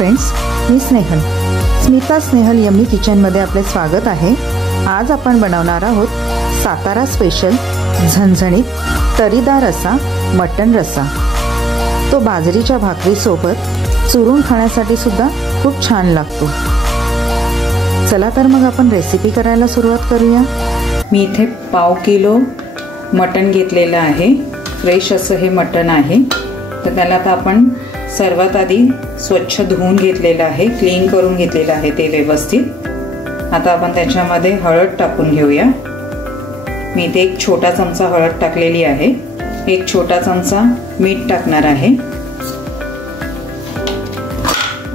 Friends, मी Snehal, Smita Snehal yummy किचनमध्ये आपले स्वागत आहे। आज आपण बनवणार आहोत सातारा स्पेशल झणझणीत तरीदार असा मटण रस्सा। तो बाजरीच्या भाकरीसोबत चुरून खाण्यासाठी सुद्धा खूप छान लागतो। चला तर मग आपण रेसिपी करायला सुरुवात करूया। मी इथे पाव किलो मटण घेतलेलं आहे। फ्रेश असं हे मटण आहे। तर त्याला आता आपण सर्वात आधी स्वच्छ धुवून घेतलेलं आहे, क्लीन करून घेतलेलं आहे ते व्यवस्थित। आता आपण त्याच्यामध्ये हळद टाकून घेऊया। मी इथे एक छोटा चमचा हळद टाकलेली आहे, एक छोटा चमचा मीठ टाकणार आहे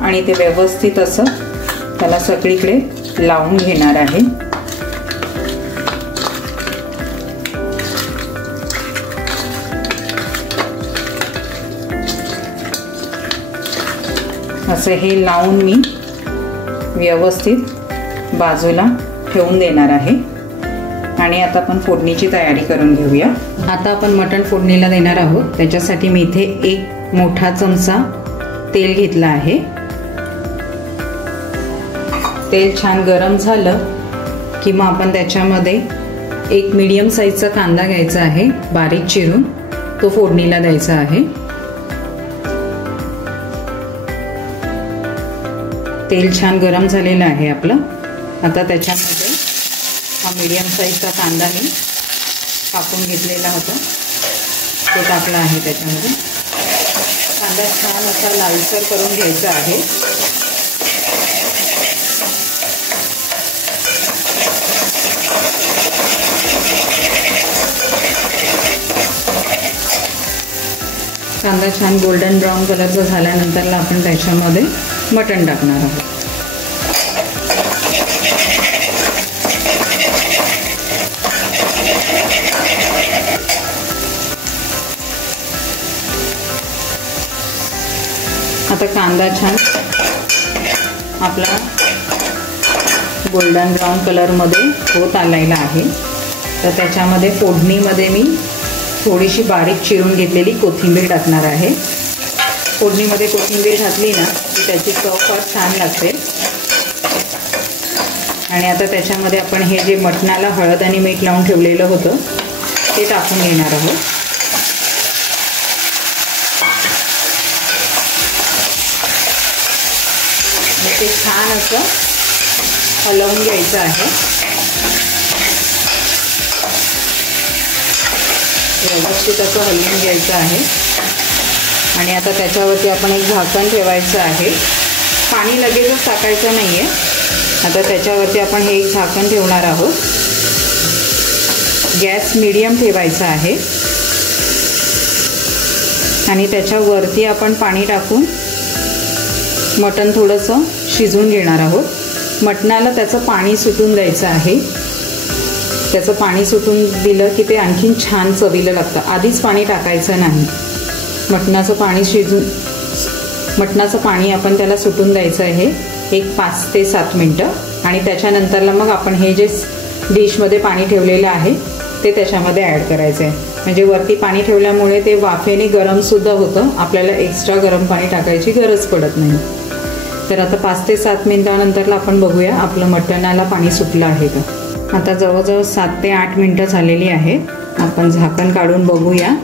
आणि ते व्यवस्थित असं त्याला सगळीकडे लावून घेणार आहे। असे हे लावून मी व्यवस्थित बाजूला ठेवून देणार आहे आणि आता आपण फोडणीची तयारी करून घेऊया। आता आपण मटण फोडणीला देणार आहोत। त्याच्यासाठी मी इथे एक मोठा चमचा तेल घेतला आहे। तेल छान गरम झालं की मग आपण त्याच्यामध्ये एक मीडियम साईजचा कांदा घ्यायचा आहे, बारीक चिरून तो फोडणीला द्यायचा आहे। तेल छान गरम झालेलं आहे आपलं। आता त्याच्यामध्ये हा मीडियम साईजचा कांदा मी कापून घेतलेला होता तो टाकला आहे। त्याच्यामध्ये कांदा छान असा लालसर करून घ्यायचा आहे। कांदा छान गोल्डन ब्राऊन कलरचा झाल्यानंतर आपण त्याच्यामध्ये मटण टाकणार आहोत। आता कांदा छान आपला गोल्डन ब्राऊन कलरमध्ये होत आलेला आहे। तर त्याच्यामध्ये फोडणीमध्ये मी थोडीशी बारीक चिरून घेतलेली कोथिंबीर टाकणार आहे। फोडणीमध्ये कोथिंबीर घातली ना की त्याची चव फार छान लागते। आणि आता त्याच्यामध्ये आपण हे जे मटणाला हळद आणि मीठ लावून ठेवलेलं होतं ते टाकून घेणार आहोत। ते छान असं हलवून घ्यायचं आहे। व्यवस्थित असं हलवून घ्यायचं आहे आणि आता त्याच्यावरती आपण एक झाकण ठेवायचं आहे। पाणी लगेचच टाकायचं नाही आहे। आता त्याच्यावरती आपण हे एक झाकण ठेवणार आहोत। गॅस मीडियम ठेवायचा आहे आणि त्याच्यावरती आपण पाणी टाकून मटण थोडंसं शिजवून घेणार आहोत। मटणाला त्याचं पाणी सुटून द्यायचं आहे। त्याचं पाणी सुटून दिलं की ते आणखीन छान चवीला लागतं। आधीच पाणी टाकायचं नाही। मटणाचं पाणी आपण त्याला सुटून द्यायचं आहे एक 5 ते 7 मिनटं आणि त्याच्यानंतरला मग आपण हे जे डिशमध्ये पाणी ठेवलेलं आहे ते त्याच्यामध्ये ॲड करायचं आहे। म्हणजे वरती पाणी ठेवल्यामुळे ते वाफेने गरमसुद्धा होतं, आपल्याला एक्स्ट्रा गरम पाणी टाकायची गरज पडत नाही। तर आता 5 ते 7 मिनटानंतरला आपण बघूया आपलं मटणाला पाणी सुटलं आहे का। आता जवळजवळ 7 ते 8 मिनटं झालेली आहेत। आपण झाकण काढून बघूया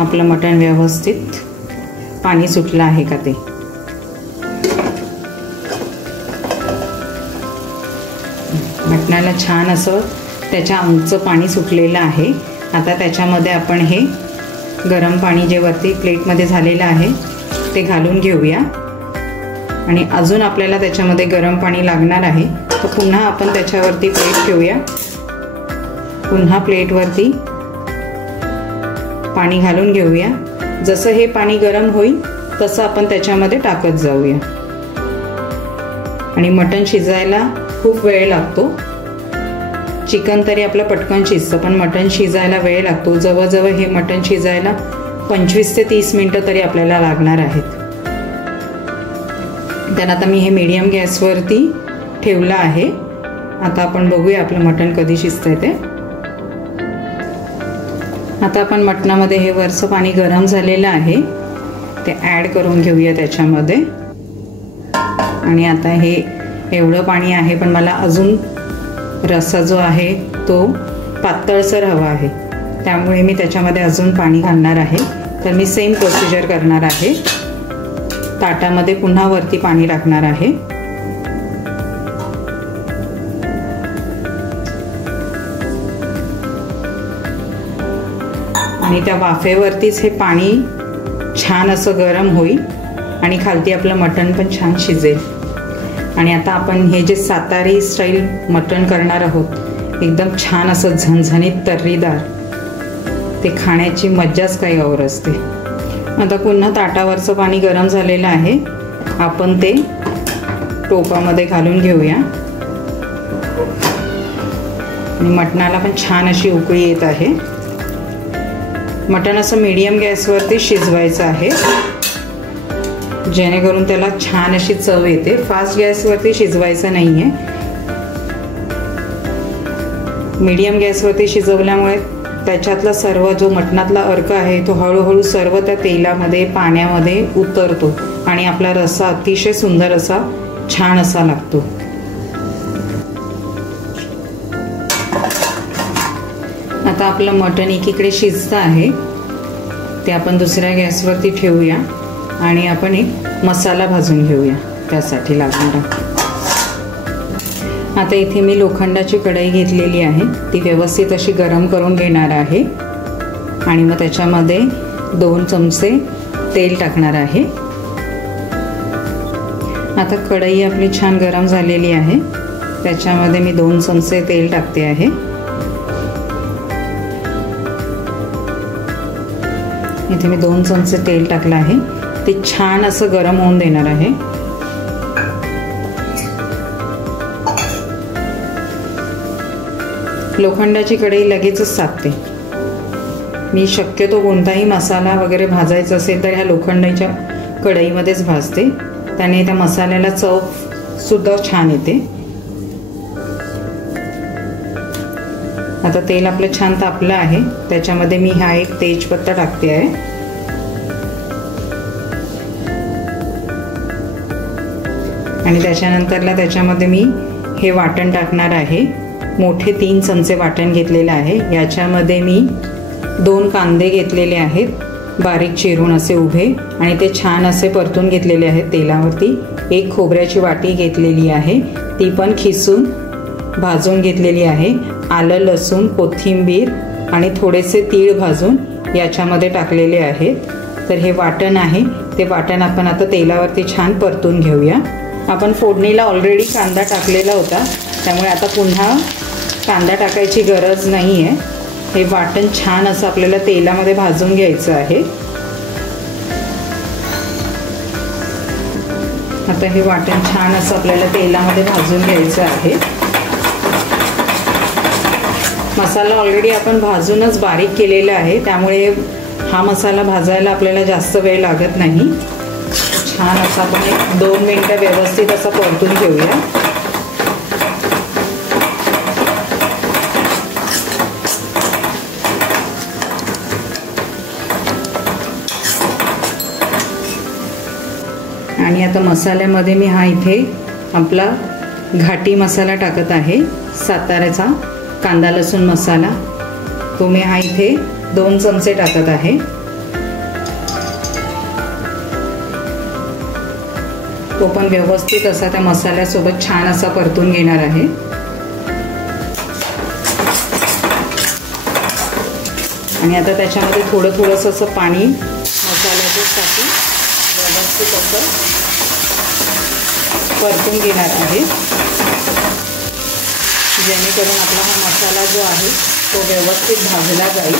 आपलं मटण व्यवस्थित पाणी सुटलं आहे का ते। मटणाला छान असं त्याच्या अंगचं पाणी सुटलेलं आहे। आता त्याच्यामध्ये आपण हे गरम पाणी जे वरती प्लेटमध्ये झालेलं आहे ते घालून घेऊया आणि अजून आपल्याला त्याच्यामध्ये गरम पाणी लागणार आहे। तर पुन्हा आपण त्याच्यावरती प्लेट ठेवूया। पुन्हा प्लेटवरती पाणी घालून घेऊया। जसं हे पाणी गरम होईल तसं आपण त्याच्यामध्ये टाकत जाऊया। आणि मटण शिजायला खूप वेळ लागतो। चिकन तरी आपलं पटकन शिजतं पण मटण शिजायला वेळ लागतो। जवळजवळ हे मटण शिजायला 25 ते 30 मिनटं तरी आपल्याला लागणार आहेत। तर आता मी हे मीडियम गॅसवरती ठेवलं आहे। आता आपण बघूया आपलं मटण कधी शिजतंय ते। आता आपण मटणामध्ये हे वरचं पाणी गरम झालेलं आहे ते ॲड करून घेऊया त्याच्यामध्ये। आणि आता हे एवढं पाणी आहे, पण मला अजून रस्सा जो आहे तो पातळसर हवा आहे, त्यामुळे मी त्याच्यामध्ये अजून पाणी घालणार आहे. तर मी सेम प्रोसिजर करणार आहे. ताटामध्ये पुन्हा वरती पाणी टाकणार आहे. आणि त्या वाफेवरतीच हे पाणी छान असं गरम होईल आणि खालती आपलं मटण पण छान शिजेल. आणि आता आपण हे जे सातारी स्टाईल मटण करणार आहोत, एकदम छान असं झणझणीत तर्रीदार, ते खाण्याची मज्जाच काही और असते. आता पुन्हा ताटावरचं पाणी गरम झालेलं आहे. आपण ते टोपामध्ये घालून घेऊया. आणि मटणाला पण छान अशी उकळी येत आहे. मटण असं मीडियम गॅसवरती शिजवायचं आहे, जेणेकरून त्याला छान अशी चव येते. फास्ट गॅसवरती शिजवायचं नाहीये. मीडियम गॅसवरती शिजवल्यामुळे त्याच्यातला सर्व जो मटणातला अर्क आहे तो हळूहळू सर्व त्या तेलामध्ये, पाण्यामध्ये उतरतो आणि आपला रस्सा अतिशय सुंदर असा, छान असा लागतो. आता आपलं मटण एकीकडे शिजतं आहे, ते आपण दुसऱ्या गॅसवरती ठेवूया आणि आपण एक मसाला भाजून घेऊया त्यासाठी लागणारा. आता इथे मी लोखंडाची कढई घेतलेली आहे, ती व्यवस्थित अशी गरम करून घेणार आहे. आणि मग त्याच्यामध्ये 2 चमचे तेल टाकणार आहे. आता कढई आपली छान गरम झालेली आहे, त्याच्यामध्ये मी 2 चमचे तेल टाकते आहे. इथे मी 2 चमचे तेल टाकलं आहे. ते छान असं गरम होऊन देणार आहे. लोखंडाची कढई लगेचच तापते. मी शक्यतो कोणताही मसाला वगैरे भाजायचा असेल तर ह्या लोखंडाच्या कढईमध्येच भाजते, त्याने त्या मसाल्याला चव सुद्धा छान येते. आता तेल आपलं छान तापलं आहे, त्याच्यामध्ये मी हा एक तेजपत्ता टाकते आहे. आणि त्याच्यानंतरला त्याच्यामध्ये मी हे वाटण टाकणार आहे. मोठे 3 चमचे वाटण घेतलेलं आहे. याच्यामध्ये मी 2 कांदे घेतलेले आहेत, बारीक चिरून असे उभे, आणि ते छान असे परतून घेतलेले आहेत तेलावरती. 1 खोबऱ्याची वाटी घेतलेली आहे, ती पण खिसून भाजून घेतलेली आहे. आलं, लसूण, कोथिंबीर आणि थोडेसे तीळ भाजून याच्यामध्ये टाकलेले आहेत. तर हे वाटण आहे, ते वाटण आपण आता तेलावरती छान परतून घेऊया. आपण फोडणीला ऑलरेडी कांदा टाकलेला होता, त्यामुळे आता पुन्हा कांदा टाकायची गरज नाही आहे. हे वाटण छान असं आपल्याला तेलामध्ये भाजून घ्यायचं आहे. आता हे वाटण छान असं आपल्याला तेलामध्ये भाजून घ्यायचं आहे. मसाला ऑलरेडी आपण भाजूनच बारीक केलेला आहे, त्यामुळे हा मसाला भाजायला आपल्याला जास्त वेळ लागत नाही. छान असा आपण 2 मिनिटं व्यवस्थित असा परतून घेऊया. आणि आता मसाल्यामध्ये मी हा इथे आपला घाटी मसाला टाकत आहे, साताऱ्याचा कांदा लसूण मसाला. तो मी हा इथे 2 चमचे टाकत आहे. तो पण व्यवस्थित असा त्या मसाल्यासोबत छान असा परतून घेणार आहे. आणि आता त्याच्यामध्ये थोडंसं असं पाणी मसाल्याचं टाकून व्यवस्थित असं परतून घेणार आहे, जेणेकरून आपला हा मसाला जो आहे तो व्यवस्थित भाजला जाईल.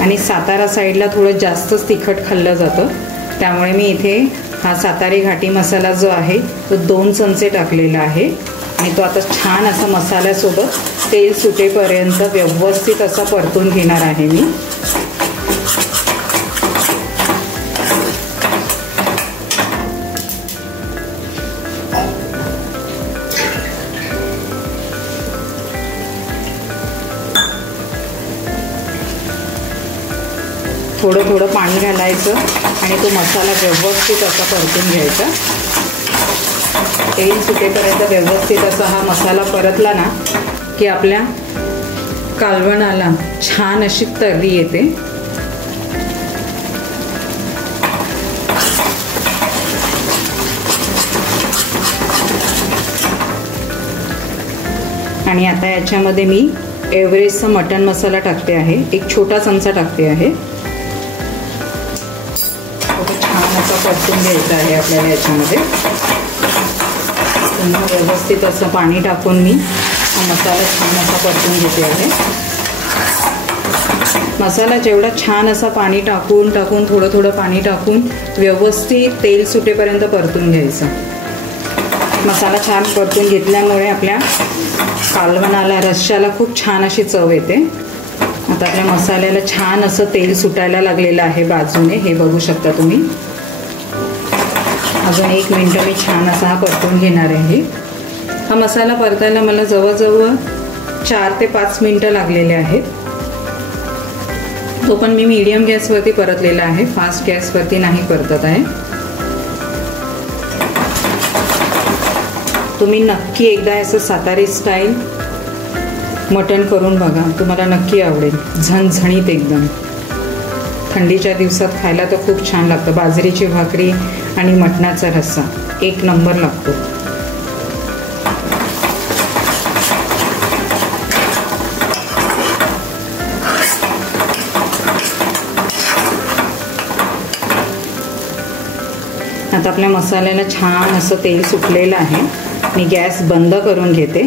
आणि सातारा साईडला थोडं जास्तच तिखट खाल्लं जातं, त्यामुळे मी इथे हा सातारी घाटी मसाला जो आहे तो 2 चमचे टाकलेला आहे. आणि तो आता छान असा मसाल्यासोबत तेल सुटेपर्यंत व्यवस्थित असा परतून घेणार आहे मी. थोडं पाणी घालायचं आणि तो मसाला व्यवस्थित असा परतून घ्यायचा. तेल सुटेपर्यंत व्यवस्थित असा हा मसाला परतला ना की आपल्या कालवणाला छान अशी तर्री येते. आणि आता याच्यामध्ये मी एव्हरेस्टचा मटण मसाला टाकते आहे. एक छोटा चमचा टाकते आहे. छान असा परतून घ्यायचा आहे आपल्याला याच्यामध्ये. पुन्हा व्यवस्थित असं पाणी टाकून मी हा मसाला छान असा परतून घेते आहे. मसाला जेवढा छान असा पाणी टाकून थोडं थोडं पाणी टाकून व्यवस्थित तेल सुटेपर्यंत परतून घ्यायचं. मसाला छान परतून घेतल्यामुळे आपल्या कालवणाला रश्श्याला खूप छान अशी चव येते. आता आपल्या मसाल्याला छान असं तेल सुटायला लागलेलं आहे बाजूने, हे बघू शकता तुम्ही. अजून 1 मिनिट मी छान असा हा परतून घेणार आहे. हा मसाला परतायला मला जवळजवळ 4 ते 5 मिनिटं लागलेले आहेत. तो पण मी मीडियम गॅसवरती परतलेला आहे, फास्ट गॅसवरती नाही परतत आहे. तुम्ही नक्की एकदा असं सातारी स्टाईल मटण करून बघा, तुम्हाला नक्की आवडेल. झणझणीत एकदम. थंडीच्या दिवसात खायला तर खूप छान लागतं. बाजरीची भाकरी आणि मटणाचा रस्सा 1 नंबर लागतो. आता आपल्या मसाल्याला छान असं तेल सुटलेलं आहे. मी गॅस बंद करून घेते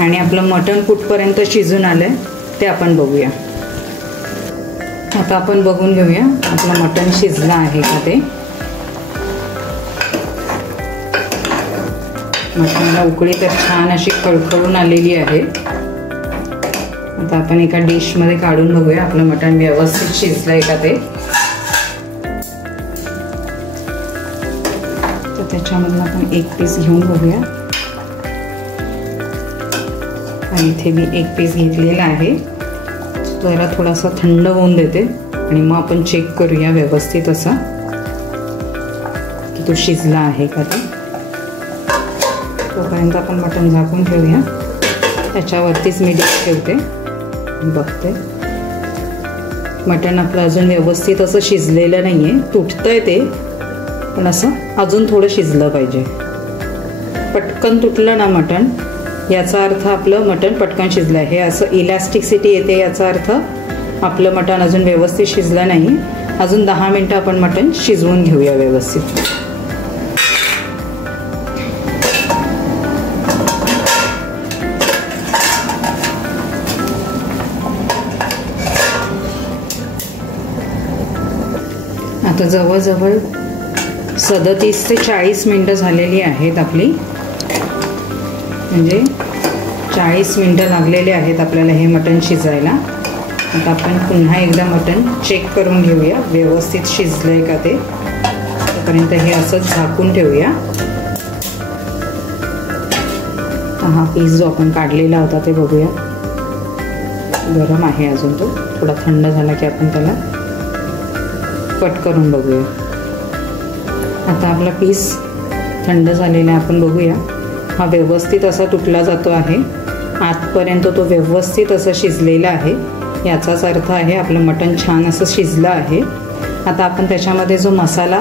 आणि आपलं मटण कुठपर्यंत शिजून आलंय ते आपण बघूया. आता आपण बघून घेऊया आपलं मटण शिजलं आहे का ते. मटणाला उकळी तर छान अशी खळखळून आलेली आहे. आता आपण एका डिशमध्ये काढून बघूया आपलं मटण व्यवस्थित शिजलंय का ते. तर त्याच्यामधून आपण 1 पीस घेऊन बघूया. आणि इथे मी 1 पीस घेतलेला आहे. जरा थोडासा थंड होऊन देते आणि मग आपण चेक करूया व्यवस्थित असा की तो शिजला आहे का ते. तोपर्यंत आपण मटण झाकून ठेवूया. त्याच्यावरतीच मी डिश ठेवते, बघते. मटण आपलं अजून व्यवस्थित असं शिजलेलं नाही आहे, तुटतंय ते, पण असं अजून थोडं शिजलं पाहिजे. पटकन तुटलं ना मटण याचा अर्थ आपलं मटण पटकन शिजलं आहे. असं इलॅस्टिसिटी येते याचा अर्थ आपलं मटण अजून व्यवस्थित शिजलं नाही. अजून 10 मिनिटं आपण मटण शिजवून घेऊया व्यवस्थित. आता जवळजवळ 37 ते 40 मिनिटं झालेली आहेत आपली. म्हणजे 40 मिनिटं लागलेले आहेत आपल्याला हे मटण शिजायला. आता आपण पुन्हा एकदा मटण चेक करून घेऊया व्यवस्थित शिजलंय का ते. तोपर्यंत हे असंच झाकून ठेवूया. हा पीस जो आपण काढलेला होता ते बघूया. गरम आहे अजून, तो थोडा थंड झाला की आपण त्याला कट करून बघूया. आता आपला पीस थंड झालेला आपण बघूया. हा व्यवस्थित असा तुटला जातो आहे. आतपर्यंत तो व्यवस्थित असं शिजलेला आहे. याचाच अर्थ आहे आपलं मटण छान असं शिजलं आहे. आता आपण त्याच्यामध्ये जो मसाला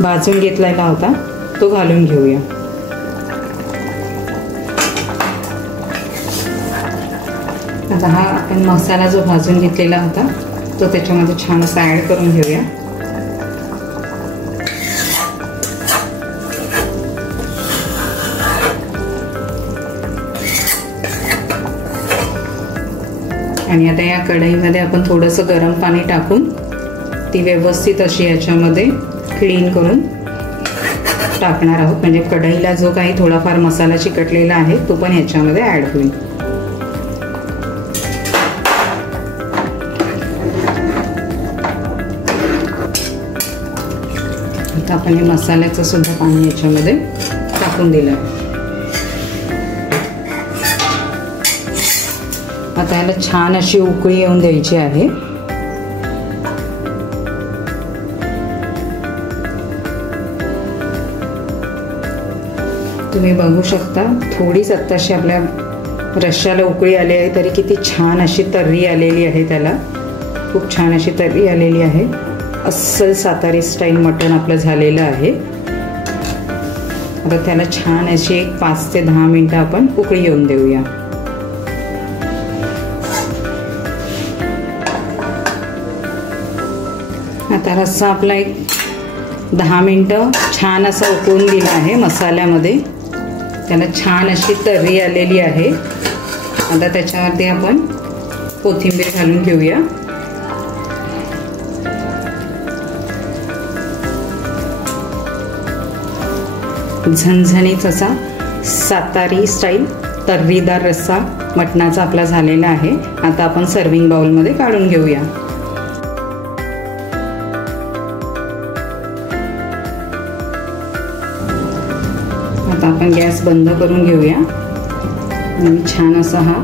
भाजून घेतलेला होता तो घालून घेऊया. आता हा आपण मसाला जो भाजून घेतलेला होता तो त्याच्यामध्ये छान असा ॲड करून घेऊया. आणि आता या कढईमध्ये आपण थोडंसं गरम पाणी टाकून ती व्यवस्थित अशी याच्यामध्ये क्लीन करून टाकणार आहोत. म्हणजे कढईला जो काही थोडाफार मसाला चिकटलेला आहे तो पण याच्यामध्ये ॲड होईल. आता आपण हे मसाल्याचं सुद्धा पाणी याच्यामध्ये टाकून दिलं. आता याला छान अशी उकळी येऊन द्यायची आहे. तुम्ही बघू शकता थोडीच आत्ताशी आपल्या रश्श्याला उकळी आली आहे, तरी किती छान अशी तर्री आलेली आहे. त्याला खूप छान अशी तर्री आलेली आहे. अस्सल सातारी स्टाईल मटण आपलं झालेलं आहे. आता त्याला छान अशी 5 ते 10 मिनिटं आपण उकळी येऊन देऊया. आता रस्सा आपला एक 10 मिनिटं छान असा उकळून दिला आहे मसाल्यामध्ये. त्याला छान अशी तर्री आलेली आहे. आता त्याच्यावरती आपण कोथिंबीर घालून घेऊया. झणझणीत असा सातारी स्टाईल तर्रीदार रस्सा मटणाचा आपला झालेला आहे. आता आपण सर्विंग बाउलमध्ये काढून घेऊया. आता आपण गॅस बंद करून घेऊया आणि छान असा हा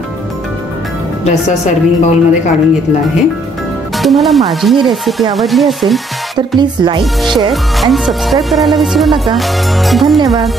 रस्सा सर्विंग बाउलमध्ये काढून घेतला आहे. तुम्हाला माझी ही रेसिपी आवडली असेल तर प्लीज लाईक, शेअर आणि सबस्क्राईब करायला विसरू नका. धन्यवाद.